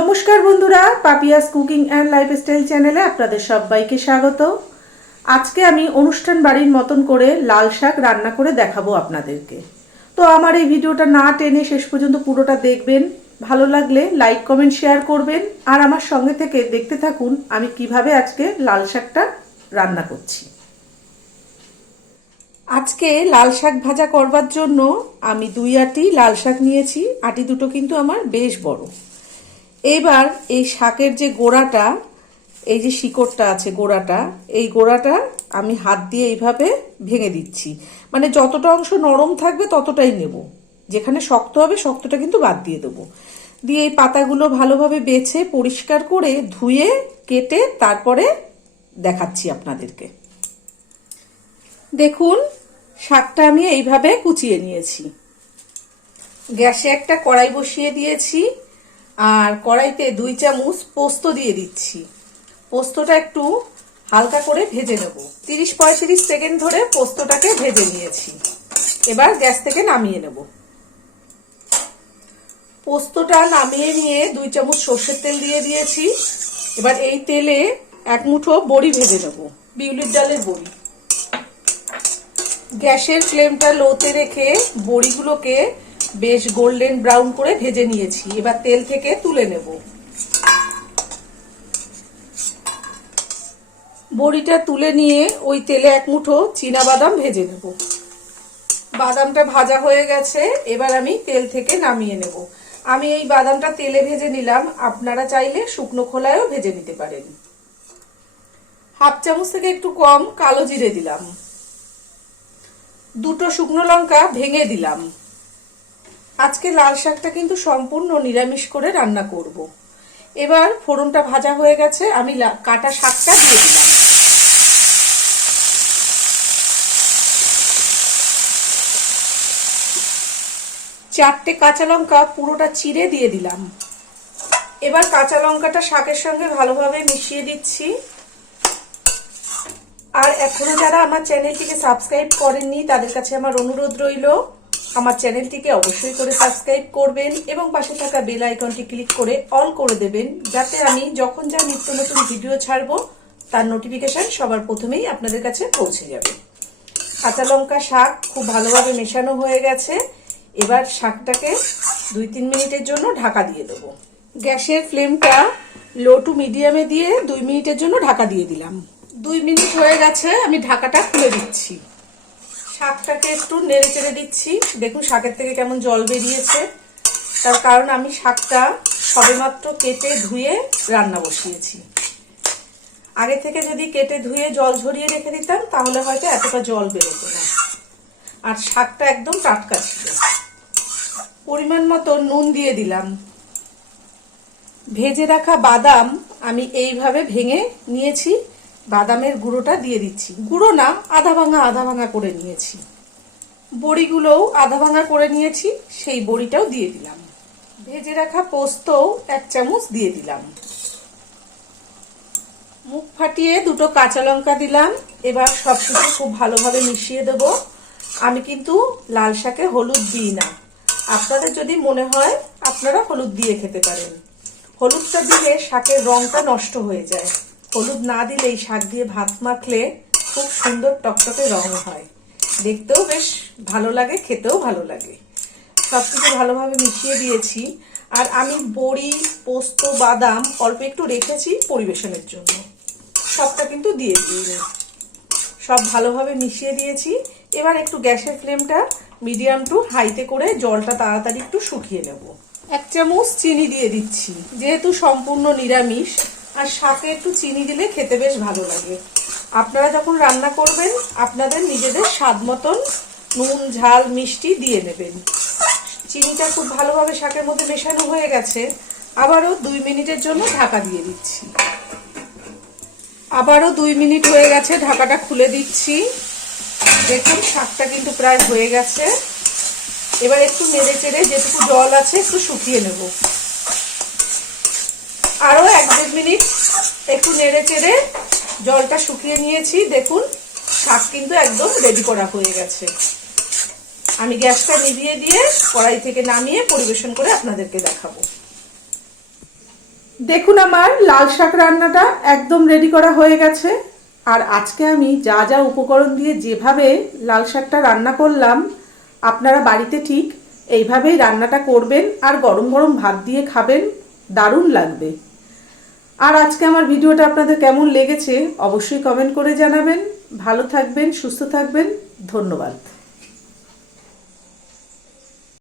নমস্কার বন্ধুরা, Papiya's cooking and lifestyle চ্যানেলে আপনাদের সবাইকে স্বাগত। আজকে আমি অনুষ্ঠান বাড়ির মতন করে লাল শাক রান্না করে দেখাবো আপনাদেরকে। তো আমার এই ভিডিওটা না টেনে শেষ পর্যন্ত পুরোটা দেখবেন। ভালো লাগলে লাইক, কমেন্ট, শেয়ার করবেন। আর আমার সঙ্গে থেকে দেখতে থাকুন আমি কীভাবে আজকে লাল শাকটা রান্না করছি। আজকে লাল শাক ভাজা করবার জন্য আমি দুই আটি লাল শাক নিয়েছি। আটি দুটো কিন্তু আমার বেশ বড়। এবার এই শাকের যে গোড়াটা, এই যে শিকড়টা আছে গোড়াটা, এই গোড়াটা আমি হাত দিয়ে এইভাবে ভেঙে দিচ্ছি। মানে যতটা অংশ নরম থাকবে ততটাই নেব। যেখানে শক্ত হবে শক্তটা কিন্তু বাদ দিয়ে দেবো। দিয়ে এই পাতাগুলো ভালোভাবে বেছে পরিষ্কার করে ধুয়ে, কেটে তারপরে দেখাচ্ছি আপনাদেরকে। দেখুন, শাকটা আমি এইভাবে কুচিয়ে নিয়েছি। গ্যাসে একটা কড়াই বসিয়ে দিয়েছি। আর কড়াইতে দুই চামচ পোস্ত দিয়ে দিচ্ছি। পোস্তটা একটু হালকা করে ভেজে নেব। তিরিশ পঁয়ত্রিশ সেকেন্ড ধরে পোস্তটাকে ভেজে নিয়েছি। এবার গ্যাস থেকে নামিয়ে নেব। পোস্তটা নামিয়ে নিয়ে দুই চামচ সর্ষের তেল দিয়ে দিয়েছি। এবার এই তেলে এক মুঠো বড়ি ভেজে নেব, বিউলির ডালের বড়ি। গ্যাসের ফ্লেমটা লোতে রেখে বড়িগুলোকে বেশ গোল্ডেন ব্রাউন করে ভেজে নিয়েছি। এবার তেল থেকে তুলে নেব। বড়িটা তুলে নিয়ে ওই তেলে এক মুঠো বাদাম ভেজে নেব। বাদামটা ভাজা হয়ে গেছে, এবার আমি তেল থেকে নামিয়ে নেব। আমি এই বাদামটা তেলে ভেজে নিলাম। আপনারা চাইলে শুকনো খোলায়ও ভেজে নিতে পারেন। হাফ চামচ থেকে একটু কম কালো জিরে দিলাম। দুটো শুকনো লঙ্কা ভেঙে দিলাম। আজকে লাল শাকটা কিন্তু সম্পূর্ণ নিরামিষ করে রান্না করব। এবার ফোড়নটা ভাজা হয়ে গেছে, আমি কাটা শাকটা দিয়ে দিলাম। চারটে কাঁচা লঙ্কা পুরোটা চিড়ে দিয়ে দিলাম। এবার কাঁচা লঙ্কাটা শাকের সঙ্গে ভালোভাবে মিশিয়ে দিচ্ছি। আর এখনও যারা আমার চ্যানেলটিকে সাবস্ক্রাইব করেননি, তাদের কাছে আমার অনুরোধ রইল। আমার চ্যানেলটিকে অবশ্যই করে সাবস্ক্রাইব করবেন এবং পাশে থাকা বেল আইকনটি ক্লিক করে অল করে দেবেন, যাতে আমি যখন যা নিত্য নতুন ভিডিও ছাড়বো, তার নোটিফিকেশন সবার প্রথমেই আপনাদের কাছে পৌঁছে যাবে। কাঁচা লঙ্কা শাক খুব ভালোভাবে মেশানো হয়ে গেছে। এবার শাকটাকে দুই তিন মিনিটের জন্য ঢাকা দিয়ে দেবো। গ্যাসের ফ্লেমটা লো টু মিডিয়ামে দিয়ে দুই মিনিটের জন্য ঢাকা দিয়ে দিলাম। দুই মিনিট হয়ে গেছে, আমি ঢাকাটা খুলে দিচ্ছি। শাকটাকে একটু নেড়ে চেড়ে দিচ্ছি। দেখুন শাকের থেকে কেমন জল বেরিয়েছে। তার কারণ আমি শাকটা সবেমাত্র কেটে ধুয়ে রান্না বসিয়েছি। আগে থেকে যদি কেটে ধুয়ে জল ঝরিয়ে রেখে দিতাম, তাহলে হয়তো এতটা জল বেরোতো না। আর শাকটা একদম টাটকা ছিল। পরিমাণ মতো নুন দিয়ে দিলাম। ভেজে রাখা বাদাম আমি এইভাবে ভেঙে নিয়েছি। বাদামের গুঁড়োটা দিয়ে দিচ্ছি। গুঁড়ো না, আধা ভাঙা আধা ভাঙা করে নিয়েছি। বড়িগুলোও আধা ভাঙা করে নিয়েছি, সেই বড়িটাও দিয়ে দিলাম। ভেজে রাখা পোস্তও এক চামচ দিয়ে দিলাম। মুখ ফাটিয়ে দুটো কাঁচা লঙ্কা দিলাম। এবার সব কিছু খুব ভালোভাবে মিশিয়ে দেব। আমি কিন্তু লাল শাকে হলুদ দিই না। আপনাদের যদি মনে হয়, আপনারা হলুদ দিয়ে খেতে পারেন। হলুদটা দিলে শাকের রংটা নষ্ট হয়ে যায়। হলুদ না দিলেই শাক দিয়ে ভাত মাখলে খুব সুন্দর টকটকে রং হয়। দেখতেও বেশ ভালো লাগে, খেতেও ভালো লাগে। সব কিছু ভালোভাবে মিশিয়ে দিয়েছি। আর আমি বড়ি, পোস্ত, বাদাম অল্প একটু রেখেছি পরিবেশনের জন্য। সবটা কিন্তু দিয়ে দিই সব ভালোভাবে মিশিয়ে দিয়েছি। এবার একটু গ্যাসের ফ্লেমটা মিডিয়াম টু হাইতে করে জলটা তাড়াতাড়ি একটু শুকিয়ে নেব। এক চামচ চিনি দিয়ে দিচ্ছি। যেহেতু সম্পূর্ণ নিরামিষ, আর শাকে একটু চিনি দিলে খেতে বেশ ভালো লাগে। আপনারা যখন রান্না করবেন, আপনাদের নিজেদের স্বাদ মতন নুন, ঝাল, মিষ্টি দিয়ে নেবেন। চিনিটা খুব ভালোভাবে শাকের মধ্যে মেশানো হয়ে গেছে। আবারও দুই মিনিটের জন্য ঢাকা দিয়ে দিচ্ছি। আবারও দুই মিনিট হয়ে গেছে, ঢাকাটা খুলে দিচ্ছি। দেখুন, শাকটা কিন্তু প্রায় হয়ে গেছে। এবার একটু নেড়ে চেড়ে যেটুকু জল আছে, একটু শুকিয়ে নেব। আরও এক দেড় মিনিট একটু নেড়ে চেড়ে জলটা শুকিয়ে নিয়েছি, দেখুন, শাক কিন্তু একদম রেডি করা হয়ে গেছে। আমি গ্যাসটা নিভিয়ে দিয়ে কড়াই থেকে নামিয়ে পরিবেশন করে আপনাদেরকে দেখাবো। দেখুন আমার লাল শাক রান্নাটা একদম রেডি করা হয়ে গেছে। আর আজকে আমি যা যা উপকরণ দিয়ে যেভাবে লাল শাকটা রান্না করলাম, আপনারা বাড়িতে ঠিক এইভাবেই রান্নাটা করবেন আর গরম গরম ভাত দিয়ে খাবেন, দারুণ লাগবে। আর আজকে আমার ভিডিওটা আপনাদের কেমন লেগেছে অবশ্যই কমেন্ট করে জানাবেন। ভালো থাকবেন, সুস্থ থাকবেন। ধন্যবাদ।